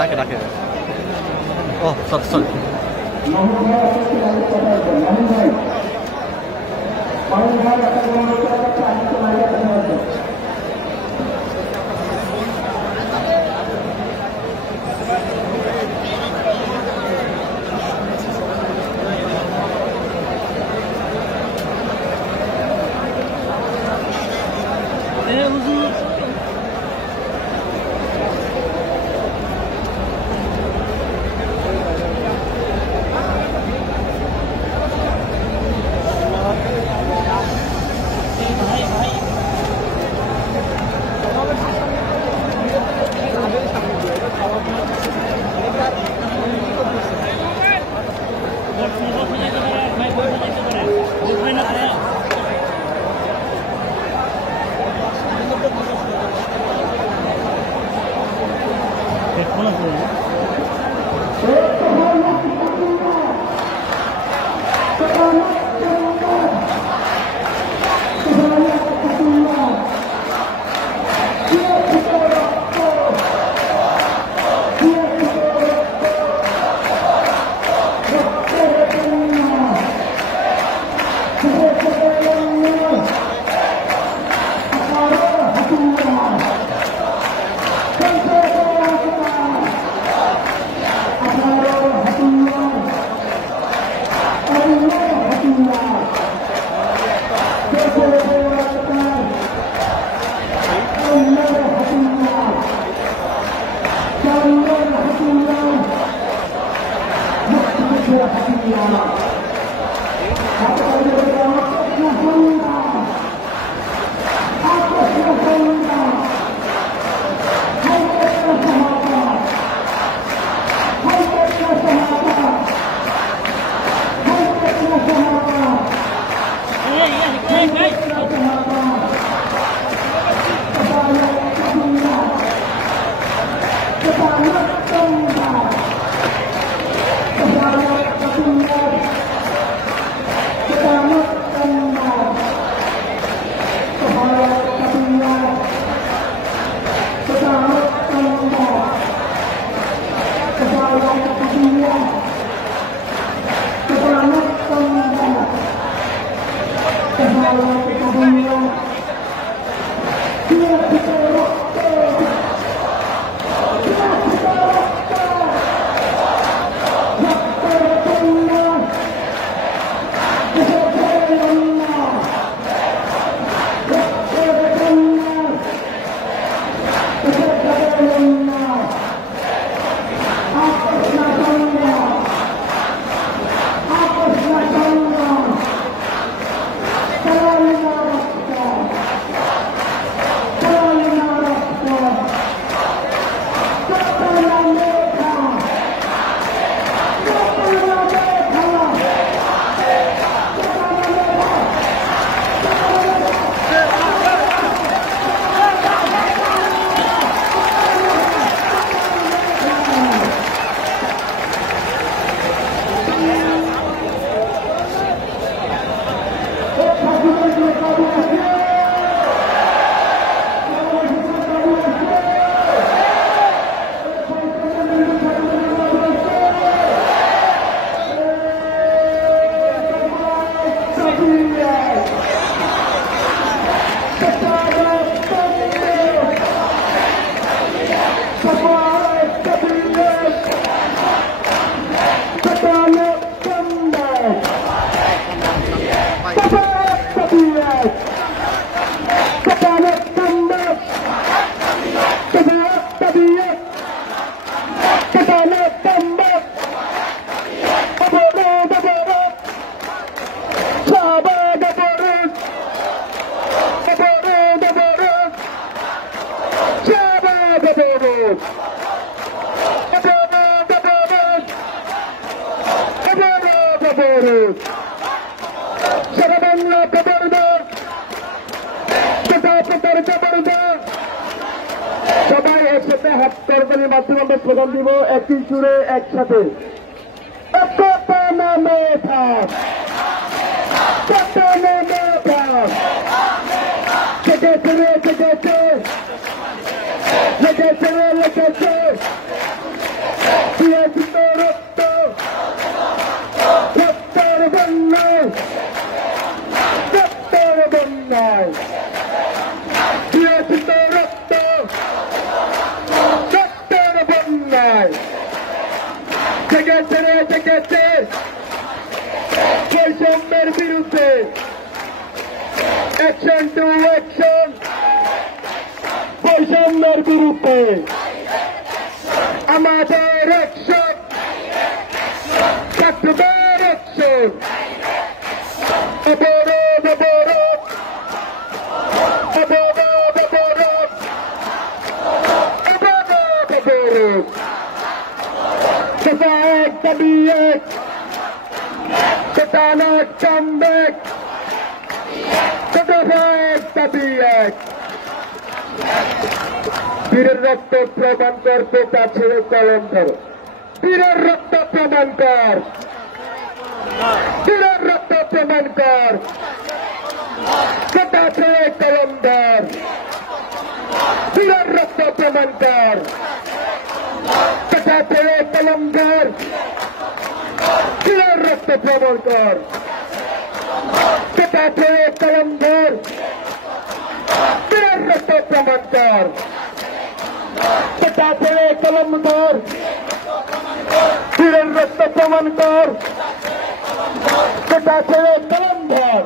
ডাকে ডাকে। ও sorry sorry. সবাই একসাথে হাত করতালির মাধ্যমে আমরা স্লোগান দিব একই সুরে একসাথে। একতা নামে থাক, একতা নামে থাক, লেগেছে রে লেগেছে, লেগেছে রে লেগেছে, দিয়েছি তো রক্ত রক্তের বন্যায় রক্তের বন্যায় দিয়েছি তো রক্ত রক্তের বন্যায় জেগেছে রে জেগেছে বৈষম্যের বিরুদ্ধে অ্যাকশন টু অ্যাকশন বৈষম্যের বিরুদ্ধে আমাদের অ্যাকশন ছাত্রদের অ্যাকশন অবরোধ অবরোধ অবরোধ অবরোধ অবরোধ অবরোধ সেটা এক দাবি এক সেটা not come back সেটা এক দাবি এক বীরের রক্ত প্রমাণ কর পেটা ছেড়ে কলম ধরো বীরের রক্ত প্রমাণ কর বীরের রক্ত প্রমাণ কর পেটা ছেড়ে কলম ধর বীরের রক্ত প্রমাণ কর পেটা ছেড়ে কলম ধর বীরের রক্ত প্রমাণ কর পেটা ছেড়ে কলম ধর বীরের রক্ত প্রমাণ কর পেটা ছেড়ে কলম ধর বীরের রক্ত প্রমাণ কর পেটা ছেড়ে কলম ধর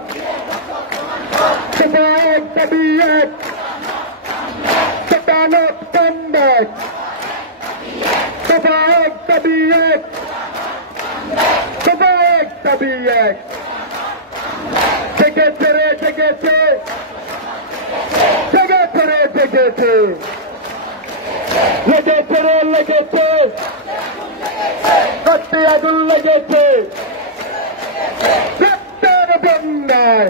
সেটা এক দাবি এক সেটা not come back সেটা এক দাবি এক সেটা এক দাবি এক জেগেছে রে জেগেছে জেগেছে রে জেগেছে লেগেছে রে লেগেছে রক্তে আগুন লেগেছে রক্তের বন্যায়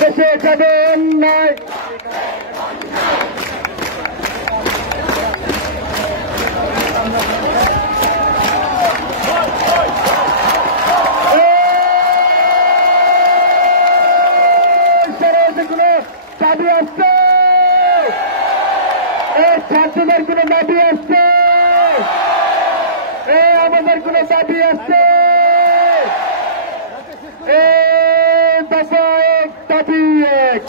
দেশে যাবে অন্যায় দাবি আসছে এই ছাত্রদের কোন দাবি আসছে এই আমাদের কোন দাবি আসছে এই দফা এক দাবি এক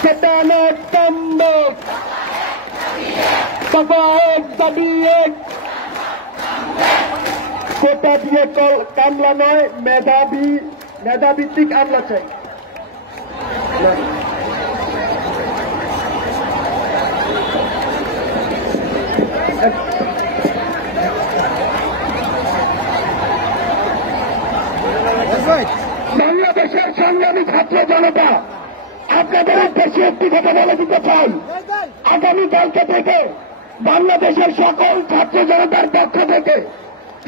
সেটা not come back দফা এক দাবি এক কোটা দিয়ে কামলা নয় মেধাভিত্তিক আমলা চাই বাংলাদেশের সংগ্রামী ছাত্র জনতা আপনাদের উদ্দেশ্যে একটি কথা বলে দিতে চাই আগামীকালকে থেকে বাংলাদেশের সকল ছাত্র জনতার পক্ষ থেকে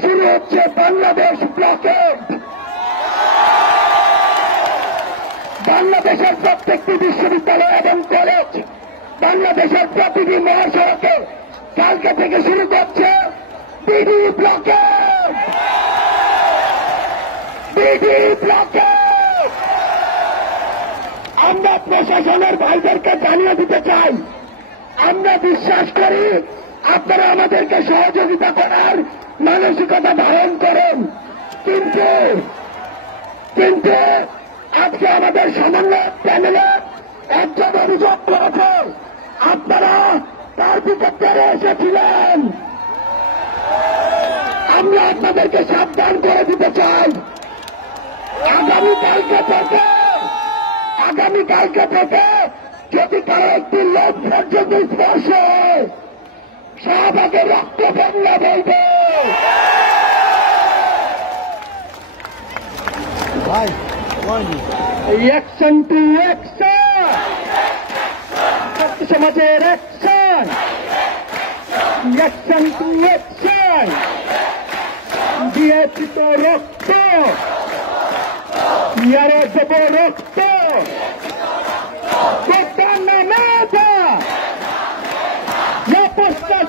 শুরু হচ্ছে বাংলাদেশ ব্লকেড বাংলাদেশের প্রত্যেকটি বিশ্ববিদ্যালয় এবং কলেজ বাংলাদেশের প্রতিটি মহাসড়কে কালকে থেকে শুরু করছে বিডি ব্লকেড বিডি ব্লকেড আমরা প্রশাসনের ভাইদেরকে জানিয়ে দিতে চাই আমরা বিশ্বাস করি আপনারা আমাদেরকে সহযোগিতা করার মানসিকতা ধারণ করেন কিন্তু আজকে আমাদের সমন্বয় প্যানেলে একজন অভিযোগ করেছে আপনারা তার দিকে তেড়ে এসেছিলেন আমরা আপনাদেরকে সাবধান করে দিতে চাই আগামীকালকে থেকে যদি কারো একটি লোক পর্যন্ত স্পর্শ হয় শাহবাগে রক্ত বন্যা বলবে অ্যাকশন টু অ্যাকশন ছাত্র সমাজের অ্যাকশন অ্যাকশন টু অ্যাকশন দিয়েছি তো রক্ত ইয়ারে দেব রক্ত মেধা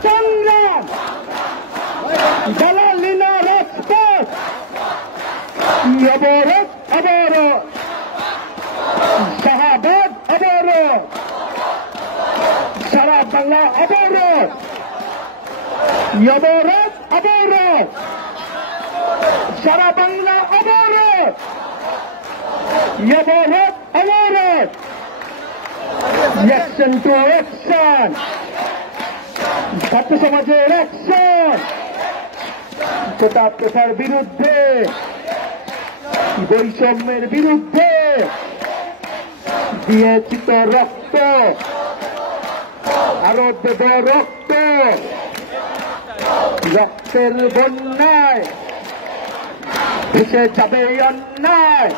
সংগ্রাম দলালিনা রাজপথ অবরোধ অবরোধ শাহাবাদ অবরোধ সারা বাংলা অবরোধ অবরোধ অবরোধ, সারা বাংলা অবরোধ, অবরোধ অবরোধ, অ্যাকশন টু অ্যাকশন, ছাত্র সমাজের অ্যাকশন, কোটা প্রথার বিরুদ্ধে, বৈষম্যের বিরুদ্ধে, দিয়েছি তো রক্ত, আরো দেব রক্ত, রক্তের বন্যায় ভেসে যাবে অন্যায়,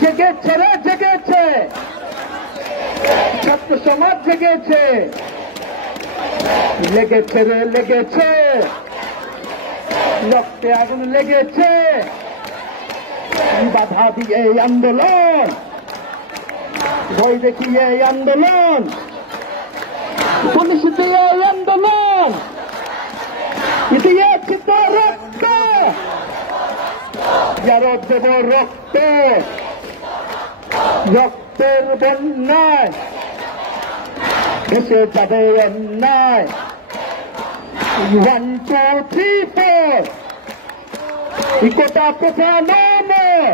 জেগেছে রে জেগেছে, ছাত্র সমাজ জেগেছে, লেগেছে রে লেগেছে, রক্তে আগুন লেগেছে, বাধা দিয়ে এই আন্দোলন, ভয় দেখিয়ে এই আন্দোলন, পুলিশ দিয়ে এই আন্দোলন, দিয়েছি তো রক্ত, যারা দেব রক্ত, রক্তের বন্যায় ভেসে যাবে অন্যায়, 1 2 3 4, কোটা প্রথা নম্বর,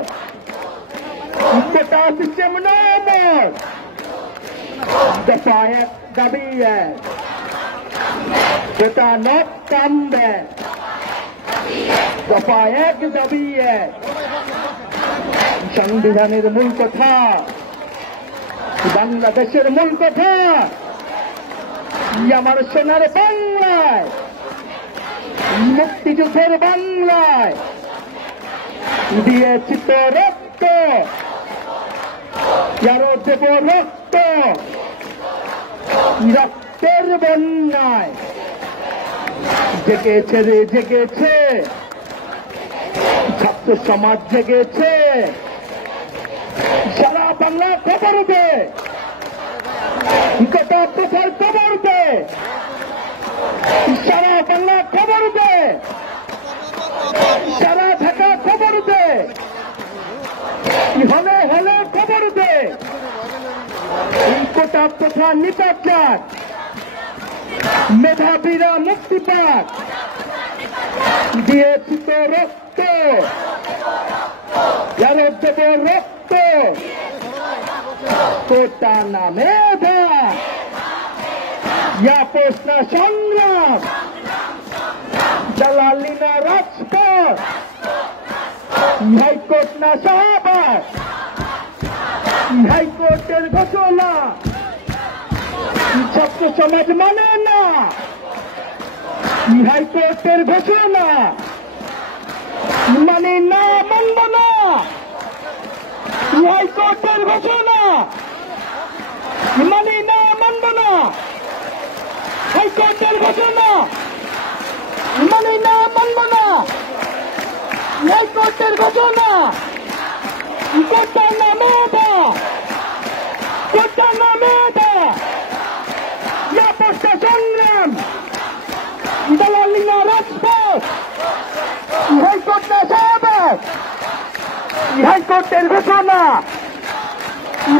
কোটা সিস্টেম নম্বর, দফা এক দাবি এক, কোটা নট কামবে, দফা এক দাবি এক, সংবিধানের মূল কথা, বাংলাদেশের মূল কথা, আমার সোনার বাংলায়, মুক্তিযুদ্ধের বাংলায়, দিয়েছি তো রক্ত, আরো দেব রক্ত, রক্তের বন্যায় জেগেছে রে জেগেছে, ছাত্র সমাজ জেগেছে, সারা বাংলা খবর দে, কোটা প্রচার খবর দে, সারা বাংলা খবর দে, সারা ঢাকা খবর দে, হলে হলে খবর দে, এই কোটা প্রথা নিপাত যাক, মেধাবীরা মুক্তি পাক, দিয়েছি তো রক্ত, আরো দেব রক্ত, কোটা না মেধা, আপোষ না সংগ্রাম, দালালি না রাজপথ, হাইকোর্ট না শাহবাগ, হাইকোর্টের ঘোষণা ছাত্র সমাজ মানে না, হাইকোর্টের ঘোষণা মানে না, মানব না, হাইকোর্টের ঘোষণা মানে না, মানব না, হাইকোর্টের ঘোষণা মানে না, মানব না, হাইকোর্টের ঘোষণা, কোটা না মেধা, কোটা না মেধা, আপোষ না সংগ্রাম, দালালি না রাজপথ, হাইকোর্ট না শাহবাগ, হাইকোর্টের ঘোষণা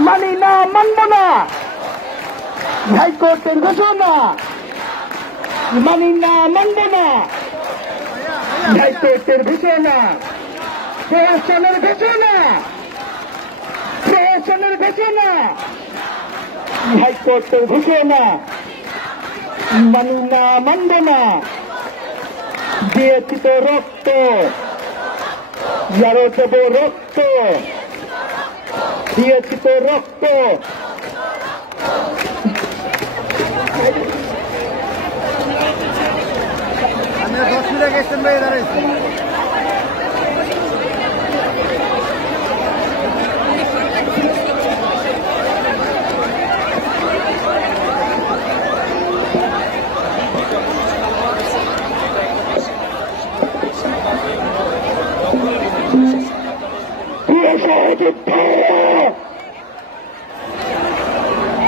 মানি না, মানব না, হাইকোর্টের ঘোষণা মানি না, মানব না, হাইকোর্টের ঘোষণা, প্রশাসনের ঘোষণা, প্রশাসনের ঘোষণা, হাইকোর্টের ঘোষণা মানি না, মানব না, দিয়েছি তো রক্ত, আরো দেব রক্ত, দিয়েছি তো রক্ত, আমি 10 মিনিট আগে স্ট্যান্ড বাই দাঁড়াইছি।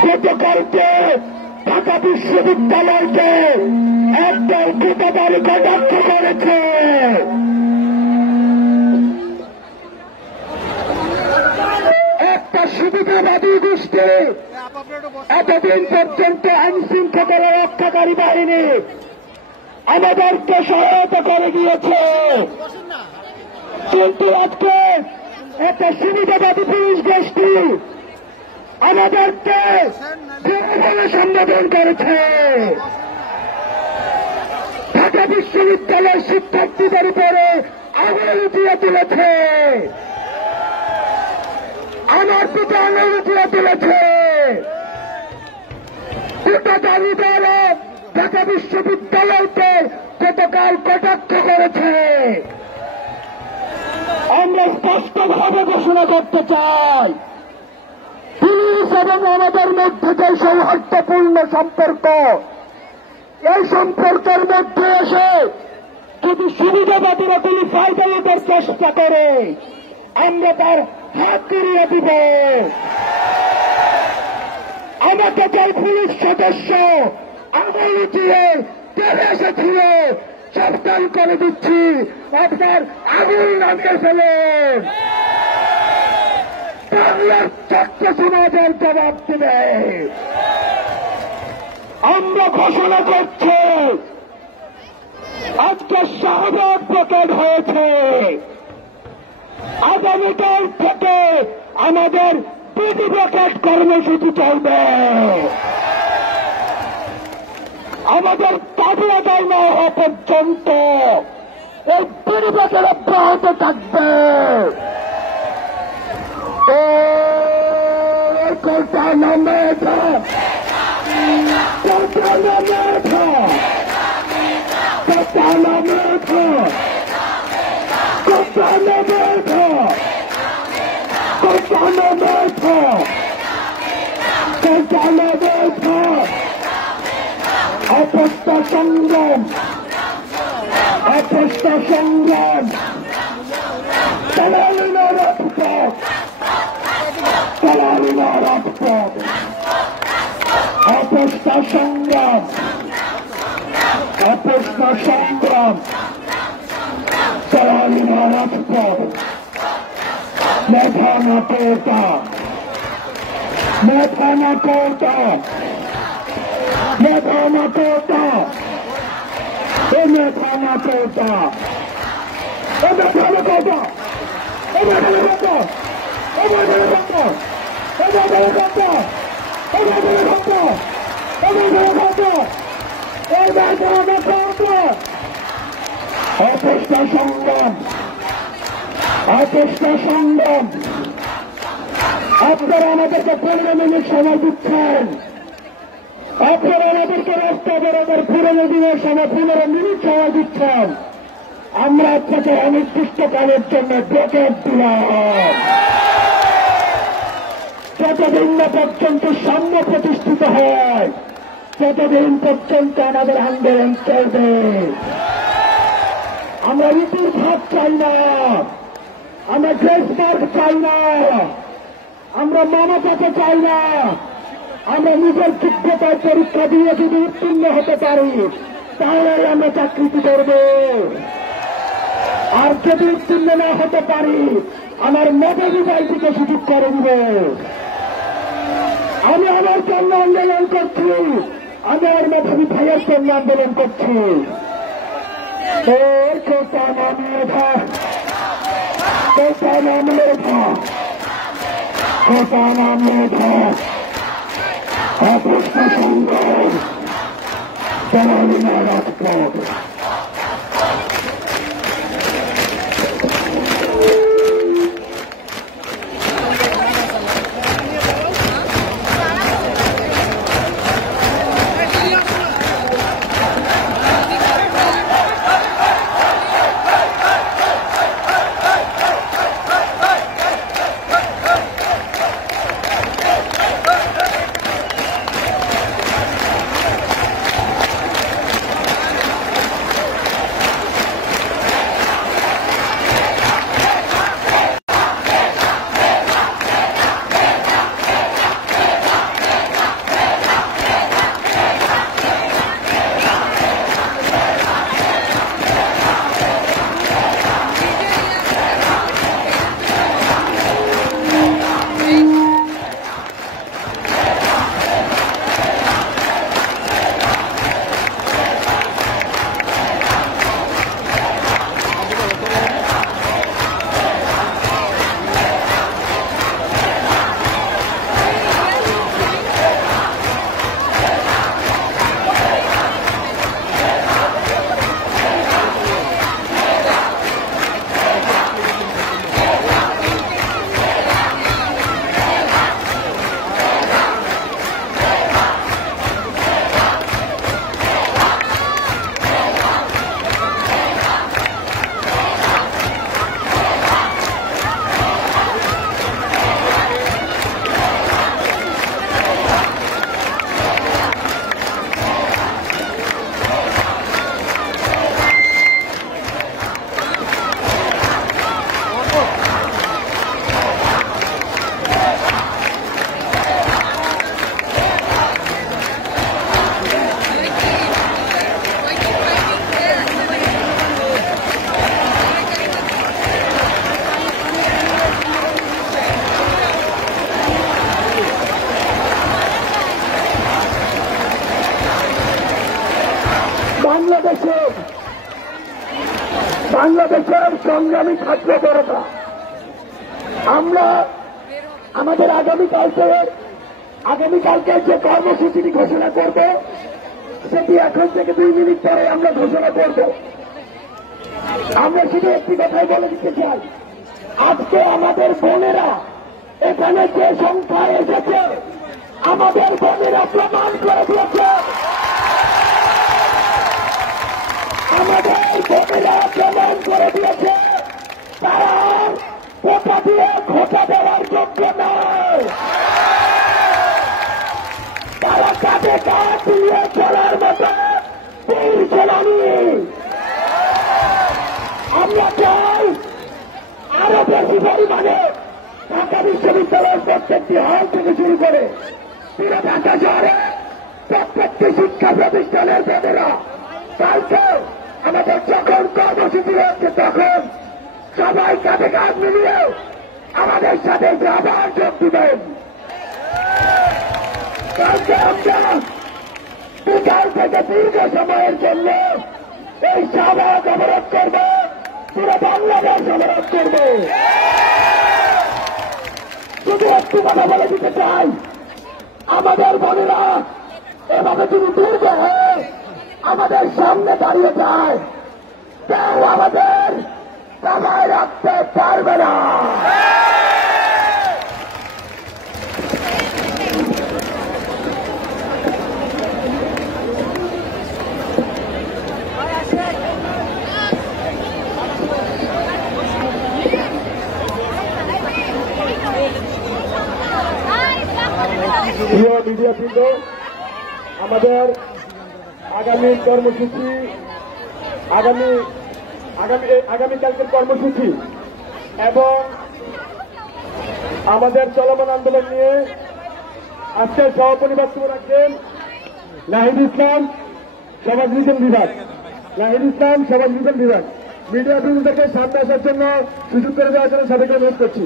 গতকালকে ঢাকা বিশ্ববিদ্যালয়কে একদল কৃতদার কটাক্ষ করেছে। একটা সুবিধাবাদী গোষ্ঠী এতদিন পর্যন্ত আইন শৃঙ্খলা রক্ষাকারী বাহিনী আমাদেরকে সহায়তা করে গিয়েছে, কিন্তু আজকে একটা সুবিধাবাদী পুলিশ গোষ্ঠী আমাদেরকে বলে সম্বোধন করেছে। ঢাকা বিশ্ববিদ্যালয়ের শিক্ষার্থীদের উপরে আঙুল উঠিয়ে তুলেছে, আমার পিতা আঙুল উঠিয়ে তুলেছে। গোটা দাবি দল ঢাকা বিশ্ববিদ্যালয়কে গতকাল কটাক্ষ করেছে। আমরা স্পষ্টভাবে ঘোষণা করতে চাই, পুলিশ এবং আমাদের মধ্যে যে সৌহার্দ্যপূর্ণ সম্পর্ক, এই সম্পর্কের মধ্যে এসে যদি সুবিধাবাদীরা কোনো ফায়দা নিতে চেষ্টা করে আমরা তার হাত ফিরিয়ে দিব। আমাকে যে পুলিশ সদস্য আঙুল উঠিয়ে টেনে এসেছিল সাবধান করে দিচ্ছি, আপনার আঙুল নামিয়ে ফেলেন। বাংলার ছাত্র সমাজের জবাব দেবে। আমরা ঘোষণা করছি আজকে শাহবাগ ব্লকেট হয়েছে, আগামীকাল থেকে আমাদের পিটি ব্লকেট কর্মসূচি চলবে। আমাদের দাবি আদায় না হওয়া পর্যন্ত এই পিটি ব্লকেট অব্যাহত থাকবে। কোটা নামে অপস্তা সংগ্রাম, অপস্তা সংগ্রাম, চালালিনা রাজপথ, চালালিনা রাজপথ, অপস্তা সংগ্রাম, অপস্তা সংগ্রাম, চালালিনা রাজপথ। মেধা না কোটা, মেধা না কোটা, মেধা না কোটা, এ মেধা না কোটা, এ মেধা না কোটা, এ মেধা না কোটা, এ মেধা না কোটা, এ মেধা না কোটা, এ মেধা না কোটা, এ মেধা না কোটা, এ মেধা না কোটা। অপস্তা সংগ্রাম, অপস্তা সংগ্রাম। আপনারা আমাদেরকে 15 মিনিট সময় দিচ্ছেন, আপনারা আমাদেরকে রাস্তা বেরোবার 15 দিনের সময় 15 মিনিট সময় দিচ্ছেন। আমরা আপনাকে অনির্দিষ্টকালের জন্য ব্লকেট দিলাম। যতদিন না পর্যন্ত সাম্য প্রতিষ্ঠিত হয় ততদিন পর্যন্ত আমাদের আন্দোলন চলবে। আমরা রীতির ভাব চাই না, আমরা গ্রেস মার্ক চাই না, আমরা মানবতা চাই না। আমরা নিজের যোগ্যতার পরীক্ষা দিয়ে যদি উত্তীর্ণ হতে পারি তাহলে আমরা চাকরিটি করব, আর যদি উত্তীর্ণ না হতে পারি আমার মেধাবী ভাইটিকে সুযোগ করে দিব। আমি আমার জন্য আন্দোলন করছি, আমি আমার মেধাবী ভাইয়ের জন্য আন্দোলন করছি। কোটা না মেধা, কোটা না মেধা, কোটা না মেধা, অপস্তা সংগ্রাম, চালালিনা রাজপথ। বাংলাদেশের সংগ্রামী ছাত্র জনতা, আমরা আমাদের আগামীকালকে যে কর্মসূচিটি ঘোষণা করব সেটি এখন থেকে 2 মিনিট পরে আমরা ঘোষণা করব। আমরা শুধু একটি কথাই বলে দিতে চাই, আজকে আমাদের বোনেরা এখানে যে সংখ্যা এসেছে, আমাদের বোনেরা প্রমাণ করে দিয়েছে, তারা কোটা দিয়ে ঘোটা দেওয়ার যোগ্য নয়, তারা কাঁধে কাঁধ দিয়ে চলার মতো বীর সেনানী। আমরা চাই আরো বেশি পরিমাণে ঢাকা বিশ্ববিদ্যালয়ের প্রত্যেকটি হল থেকে শুরু করে পুরো ঢাকা শহরে প্রত্যেকটি শিক্ষা প্রতিষ্ঠানের বোনেরা কালকে আমাদের যখন কর্মসূচি হচ্ছে তখন সবাই কাঁধে কাঁধ মিলিয়ে আমাদের সাথে আবার যোগ দিবেন। কালকে আমরা বিকাল থেকে দীর্ঘ সময়ের জন্য এই শাহবাগ অবরোধ করব, পুরো বাংলাদেশ অবরোধ করব। শুধু একটু কথা বলে দিতে চাই, আমাদের বোনেরা এভাবে যদি দীর্ঘ হয়ে আমাদের সামনে দাঁড়িয়ে যায়, কেউ আমাদের সবাই রাখতে পারবে না। প্রিয় মিডিয়া বৃন্দ, আমাদের আগামী কর্মসূচি আগামীকালকের কর্মসূচি এবং আমাদের চলমান আন্দোলন নিয়ে আজকের সভাপতি বক্তব্য রাখবেন নাহিদ ইসলাম, সমাজ বিজ্ঞান বিভাগ। মিডিয়া বৃন্দকে সামনে আসার জন্য সুযোগ করে দেওয়ার জন্য সবাইকে অনুরোধ করছি।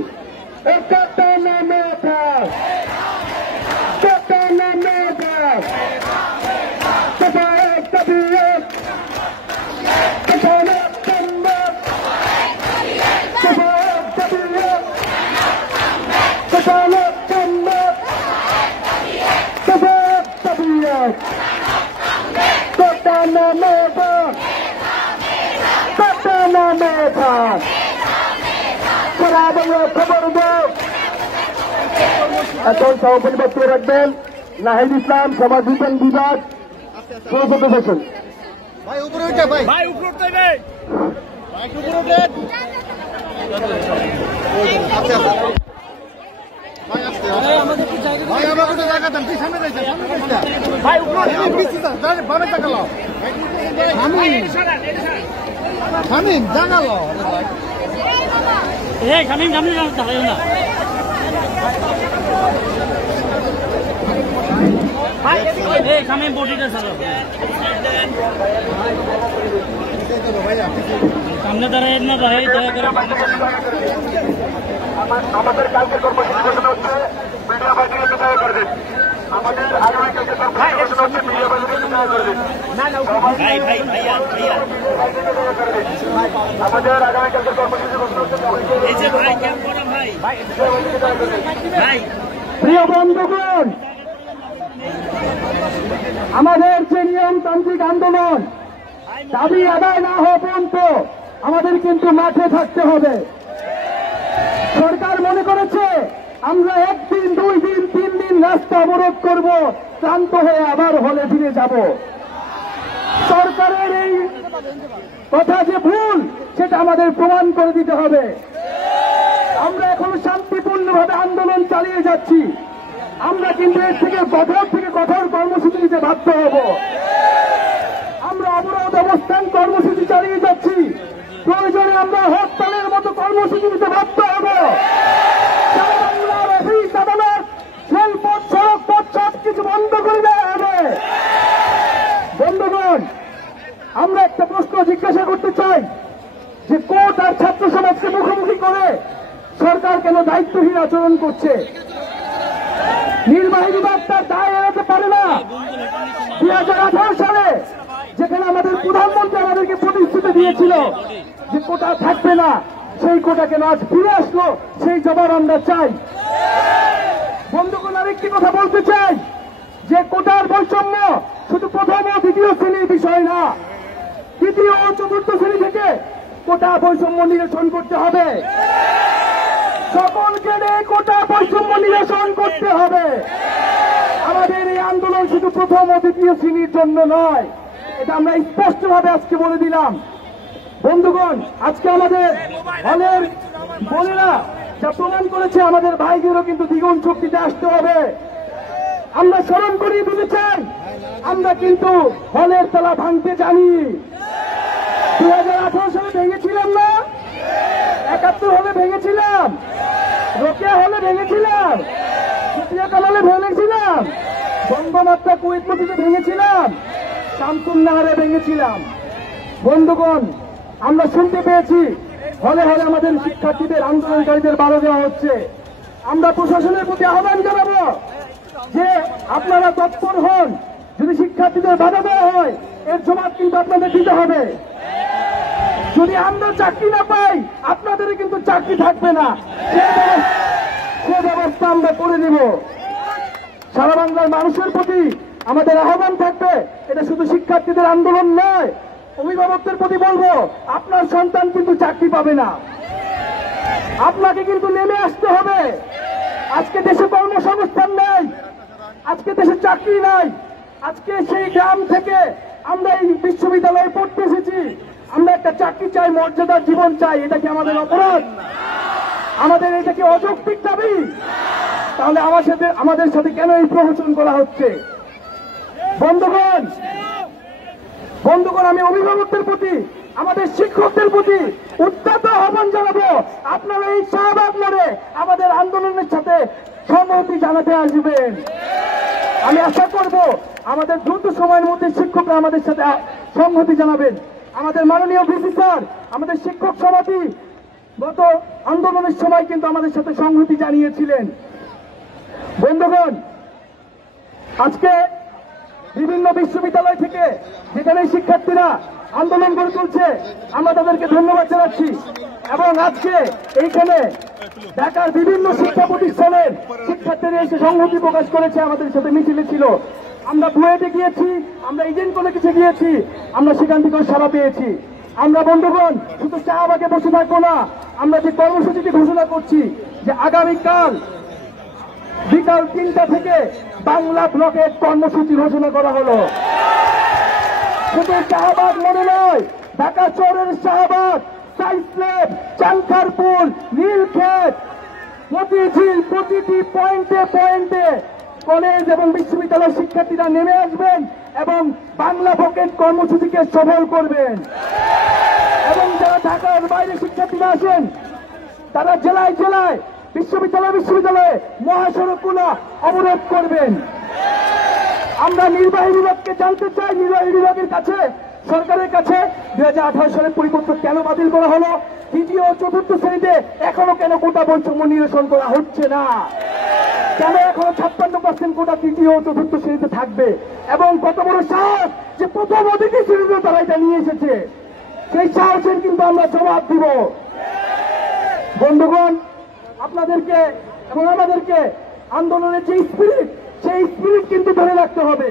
এখন সভাপতি বক্তব্য রাখবেন নাহিদ ইসলাম, সমাজ বিজ্ঞান বিভাগ। ভাই উপরে উঠে, ভাই উপরে উঠতে, ভাই উপরে উঠে, ভাই আসতে, ভাই আমাকে একটু জায়গা দেন, তুই সামনে যাইতে, ভাই উপরে বামে তাকালো, শামিম জানালো, শামিম না শামিম বডিটা সামনে দাঁড়ায় না ভাই, দয়া করে। আমাদের কালকে কর্মসূচি ঘোষণা হচ্ছে, মিডিয়া বাহিনীকে বিদায় করে দিন। আমাদের আগামীকালকে কর্মসূচি ঘোষণা হচ্ছে, মিডিয়া বাহিনীকে বিদায় করে দিন। আমাদের আগামীকালকে কর্মসূচি ঘোষণা হচ্ছে, প্রিয় বন্ধুগণ, আমাদের যে নিয়মতান্ত্রিক আন্দোলন দাবি আদায় না হওয়া পর্যন্ত আমাদের কিন্তু মাঠে থাকতে হবে। সরকার মনে করেছে আমরা 1 দিন 2 দিন 3 দিন রাস্তা অবরোধ করব, ক্লান্ত হয়ে আবার হলে ফিরে যাব। সরকারের এই কথা যে ভুল, সেটা আমাদের প্রমাণ করে দিতে হবে। আমরা এখন শান্তিপূর্ণভাবে আন্দোলন চালিয়ে যাচ্ছি, আমরা কিন্তু এর থেকে কঠোর কর্মসূচি নিতে বাধ্য হব। আমরা অবরোধ অবস্থান কর্মসূচি চালিয়ে যাচ্ছি, প্রয়োজনে আমরা হরতালের মতো কর্মসূচি নিতে বাধ্য হব। বাংলার অফিস আদালত, রেলপথ, সড়ক পথ সবকিছু বন্ধ করে দেওয়া হবে। বন্ধুগণ, আমরা একটা প্রশ্ন জিজ্ঞাসা করতে চাই যে কোর্ট আর ছাত্র সমাজকে মুখোমুখি করে সরকার কেন দায়িত্বহীন আচরণ করছে? নির্বাহী বিভাগ তার দায় এড়াতে পারে না। 2018 সালে যেখানে আমাদের প্রধানমন্ত্রী দিয়েছিল যে কোটা থাকবে না, সেই কোটা কেন আজ ফিরে আসলো, সেই জবাব আমরা চাই। বন্ধুগণ, আরেকটি কথা বলতে চাই যে কোটার বৈষম্য শুধু প্রথম ও দ্বিতীয় শ্রেণীর বিষয় না, তৃতীয় ও চতুর্থ শ্রেণী থেকে কোটা বৈষম্য নিরসন করতে হবে। সকলকে কোটা বৈষম্য নিরসন করতে হবে। আমাদের এই আন্দোলন শুধু প্রথম ও দ্বিতীয় শ্রেণীর জন্য নয়, এটা আমরা স্পষ্টভাবে আজকে বলে দিলাম। বন্ধুগণ, আজকে আমাদের হলের বোনেরা যা প্রমাণ করেছে, আমাদের ভাইদেরও কিন্তু দ্বিগুণ শক্তিতে আসতে হবে। আমরা স্মরণ করিয়ে দিতে চাই, আমরা কিন্তু হলের তালা ভাঙতে জানি। 2018 সালে ভেঙেছিলাম না, 71 হলে ভেঙেছিলাম, রোকেয়া হলে ভেঙেছিলাম, সুপ্রিয়া কামালে ভেঙেছিলাম, বঙ্গমাতা কুয়েত মসজিদে ভেঙেছিলাম, শামসুন নাহারে ভেঙেছিলাম। বন্ধুগণ, আমরা শুনতে পেয়েছি হলে হলে আমাদের শিক্ষার্থীদের, আন্দোলনকারীদের বাধা দেওয়া হচ্ছে। আমরা প্রশাসনের প্রতি আহ্বান জানাবো যে আপনারা তৎপর হন। যদি শিক্ষার্থীদের বাধা দেওয়া হয়, এর জবাব কিন্তু আপনাদের দিতে হবে। যদি আমরা চাকরি না পাই, আপনাদের কিন্তু চাকরি থাকবে না, সে ব্যবস্থা আমরা করে দিব। সারা বাংলার মানুষের প্রতি আমাদের আহ্বান থাকবে, এটা শুধু শিক্ষার্থীদের আন্দোলন নয়, অভিভাবকদের প্রতি বলবো, আপনার সন্তান কিন্তু চাকরি পাবে না, আপনাকে কিন্তু নেমে আসতে হবে। আজকে দেশে কর্মসংস্থান নেই, আজকে দেশে চাকরি নাই। আজকে সেই গ্রাম থেকে আমরা এই বিশ্ববিদ্যালয়ে পড়তে এসেছি, আমরা একটা চাকরি চাই, মর্যাদার জীবন চাই। এটা কি আমাদের অপরাধ? আমাদের এটা কি অযৌক্তিক দাবি? তাহলে আমাদের সাথে কেন এই প্রহসন করা হচ্ছে? বন্ধুগণ, আমি অভিভাবকদের প্রতি, আমাদের শিক্ষকদের প্রতি উদ্যত আহ্বান জানাবো, আপনারা এই শাহবাগ মোড়ে আমাদের আন্দোলনের সাথে সংহতি জানাতে আসবেন। আমি আশা করব আমাদের দ্রুত সময়ের মধ্যে শিক্ষকরা আমাদের সাথে সংহতি জানাবেন। আমাদের মাননীয় ভিসি স্যার, আমাদের শিক্ষক সমিতি গত আন্দোলনের সময় কিন্তু আমাদের সাথে সংহতি জানিয়েছিলেন। বন্ধুগণ, আজকে বিভিন্ন বিশ্ববিদ্যালয় থেকে যেখানে শিক্ষার্থীরা আন্দোলন গড়ে তুলছে, আমরা তাদেরকে ধন্যবাদ জানাচ্ছি। এবং আজকে এইখানে ঢাকার বিভিন্ন শিক্ষা প্রতিষ্ঠানের শিক্ষার্থীরা এসে সংহতি প্রকাশ করেছে, আমাদের সাথে মিছিলে ছিল। আমরা বুয়েটে গিয়েছি, আমরা ইডেন কলেজে গিয়েছি, আমরা সেখান থেকেও সাড়া পেয়েছি। আমরা বন্ধুগণ শুধু শাহবাগে বসে থাকবো না, আমরা যে কর্মসূচিটি ঘোষণা করছি যে আগামীকাল বিকাল 3টা থেকে বাংলা ব্লকের কর্মসূচি ঘোষণা করা হলো। শুধু শাহবাগ মনে নয়, ঢাকা শহরের শাহবাগ, সাইসলেব, চানখারপুল, নীলক্ষেত, মতিঝিল, প্রতিটি পয়েন্টে পয়েন্টে কলেজ এবং বিশ্ববিদ্যালয়ের শিক্ষার্থীরা নেমে আসবেন এবং বাংলা ব্লকের কর্মসূচিকে সফল করবেন। এবং যারা ঢাকার বাইরে শিক্ষার্থীরা আসেন, তারা জেলায় জেলায়, বিশ্ববিদ্যালয়ে মহাসড়কগুলো অবরোধ করবেন। আমরা নির্বাহী বিভাগকে জানতে চাই, নির্বাহী বিভাগের কাছে, সরকারের কাছে 2018 সালের পরিপত্র কেন বাতিল করা হলো? তৃতীয় ও চতুর্থ শ্রেণীতে এখনো কেন কোটা বৈষম্য নিরসন করা হচ্ছে না? কেন এখনো 56% কোটা তৃতীয় ও চতুর্থ শ্রেণীতে থাকবে? এবং কত বড় সাহস যে প্রথম ও দ্বিতীয় শ্রেণীতে তারা এটা নিয়ে এসেছে, সেই সাহসের কিন্তু আমরা জবাব দিব। বন্ধুগণ, আপনাদেরকে এবং আমাদেরকে আন্দোলনের যে স্পিরিট, সেই স্পিরিট কিন্তু ধরে রাখতে হবে।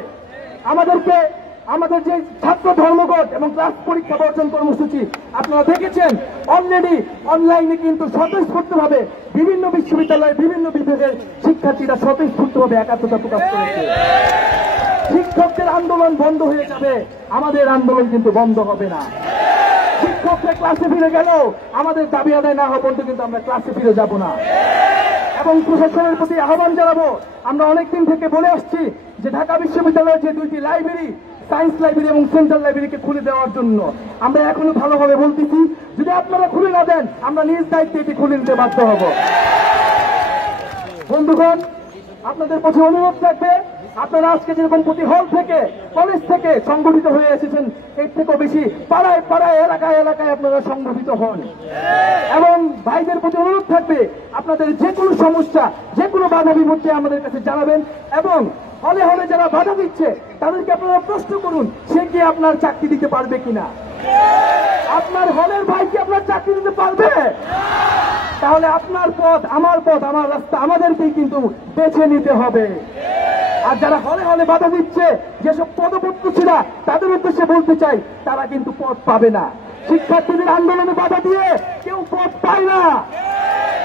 আমাদের যে ছাত্র ধর্মঘট এবং ক্লাস পরীক্ষা বর্জন কর্মসূচি আপনারা দেখেছেন, অলরেডি অনলাইনে কিন্তু স্বতঃস্ফূর্তভাবে বিভিন্ন বিশ্ববিদ্যালয়ের বিভিন্ন বিভাগের শিক্ষার্থীরা স্বতঃস্ফূর্তভাবে একাত্মতা প্রকাশ করেছে। শিক্ষকদের আন্দোলন বন্ধ হয়ে যাবে, আমাদের আন্দোলন কিন্তু বন্ধ হবে না। শিক্ষকরা ক্লাসে ফিরে গেলেও আমাদের দাবি আদায় না হওয়া পর্যন্ত কিন্তু আমরা ক্লাসে ফিরে যাব না। এবং প্রশাসনের প্রতি আহ্বান জানাবো, আমরা অনেকদিন থেকে বলে আসছি যে ঢাকা বিশ্ববিদ্যালয়ের যে 2টি লাইব্রেরি, সায়েন্স লাইব্রেরি এবং সেন্ট্রাল লাইব্রেরিকে খুলে দেওয়ার জন্য আমরা এখনো ভালোভাবে বলতেছি, যদি আপনারা খুলে না দেন আমরা নিজ দায়িত্বে এটি খুলে দিতে বাধ্য হব। বন্ধুগণ, আপনাদের প্রতি অনুরোধ থাকবে, আপনারা আজকে যেরকম প্রতি হল থেকে, কলেজ থেকে সংগঠিত হয়ে এসেছেন, এর থেকেও বেশি পাড়ায় পাড়ায়, এলাকায় এলাকায় আপনারা সংগঠিত হন। এবং ভাইদের প্রতি অনুরোধ থাকবে, আপনাদের যে কোনো সমস্যা, যে কোনো বাধা বিপত্তি আমাদের কাছে জানাবেন। এবং হলে হলে যারা বাধা দিচ্ছে তাদেরকে আপনারা প্রশ্ন করুন, সে কি আপনার চাকরি দিতে পারবে কিনা। আপনার হলের ভাই কি আপনার চাকরি দিতে পারবে? তাহলে আপনার পথ, আমার রাস্তা আমাদেরকেই কিন্তু বেছে নিতে হবে। আর যারা হলে হলে বাধা দিচ্ছে, যেসব পদপ্রত্যাশীরা, তাদের উদ্দেশ্যে বলতে চাই, তারা কিন্তু পথ পাবে না। শিক্ষার্থীদের আন্দোলনে বাধা দিয়ে কেউ পথ পায় না।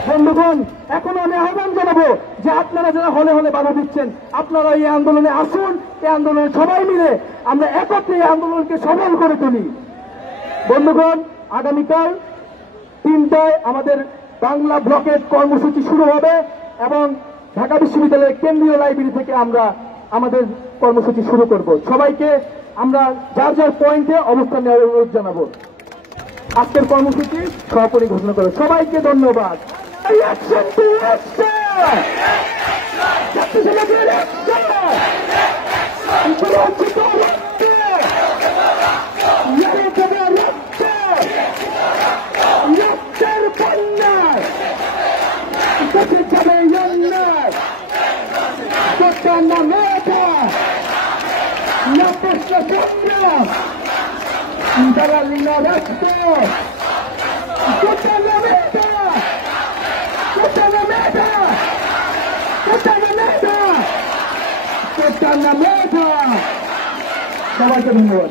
বন্ধুগণ, এখনো আমি আহ্বান জানাবো যে আপনারা যারা হলে হলে বাধা দিচ্ছেন, আপনারা এই আন্দোলনে আসুন। এই আন্দোলনে সবাই মিলে আমরা একত্রে এই আন্দোলনকে সফল করে তুলি। বন্ধুগণ, আগামীকাল 3টায় আমাদের বাংলা ব্লকের কর্মসূচি শুরু হবে এবং ঢাকা বিশ্ববিদ্যালয়ের কেন্দ্রীয় লাইব্রেরি থেকে আমরা আমাদের কর্মসূচি শুরু করব। সবাইকে আমরা যার যার পয়েন্টে অবস্থান নেওয়ার অনুরোধ জানাবো। আজকের কর্মসূচি সরাসরি ঘোষণা করো। সবাইকে ধন্যবাদ। সবাইকে ধন্যবাদ।